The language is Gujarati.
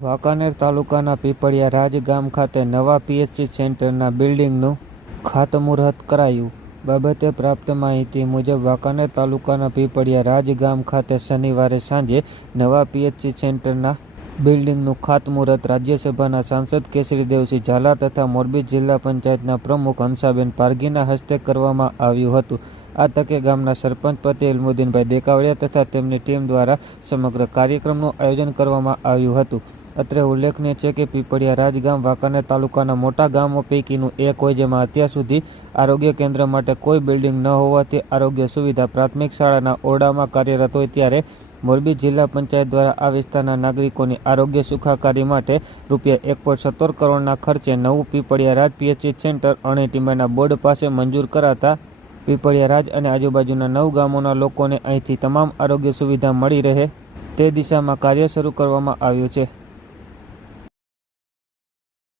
વાંકાનેર તાલુકાના પીપળિયા રાજ ગામ ખાતે નવા પીએચસી સેન્ટરના બિલ્ડિંગનું ખાતમુહૂર્ત કરાયું. બાબતે પ્રાપ્ત માહિતી મુજબ વાંકાનેર તાલુકાના પીપળિયા રાજ ગામ ખાતે શનિવારે સાંજે નવા પીએચસી સેન્ટરના બિલ્ડિંગનું ખાતમુહૂર્ત રાજ્યસભાના સાંસદ કેસરીદેવસિંહ ઝાલા તથા મોરબી જિલ્લા પંચાયતના પ્રમુખ હંસાબેન પારગીના હસ્તે કરવામાં આવ્યું હતું. આ તકે ગામના સરપંચ પતિ ઇલ્મુદ્દીનભાઈ દેકાવડિયા તથા તેમની ટીમ દ્વારા સમગ્ર કાર્યક્રમનું આયોજન કરવામાં આવ્યું હતું. અત્રે ઉલ્લેખનીય છે કે પીપળિયા રાજ ગામ વાંકાનેર તાલુકાના મોટા ગામો પૈકીનું એક હોય, જેમાં અત્યાર સુધી આરોગ્ય કેન્દ્ર માટે કોઈ બિલ્ડિંગ ન હોવાથી આરોગ્ય સુવિધા પ્રાથમિક શાળાના ઓરડામાં કાર્યરત હોય, ત્યારે મોરબી જિલ્લા પંચાયત દ્વારા આ વિસ્તારના નાગરિકોની આરોગ્ય સુખાકારી માટે રૂપિયા 1.17 કરોડના ખર્ચે નવું પીપળિયા રાજ પીએચસી સેન્ટર અણી ટીંબાના બોર્ડ પાસે મંજૂર કરાતા પીપળિયા રાજ અને આજુબાજુના 9 ગામોના લોકોને અહીંથી તમામ આરોગ્ય સુવિધા મળી રહે તે દિશામાં કાર્ય શરૂ કરવામાં આવ્યું છે.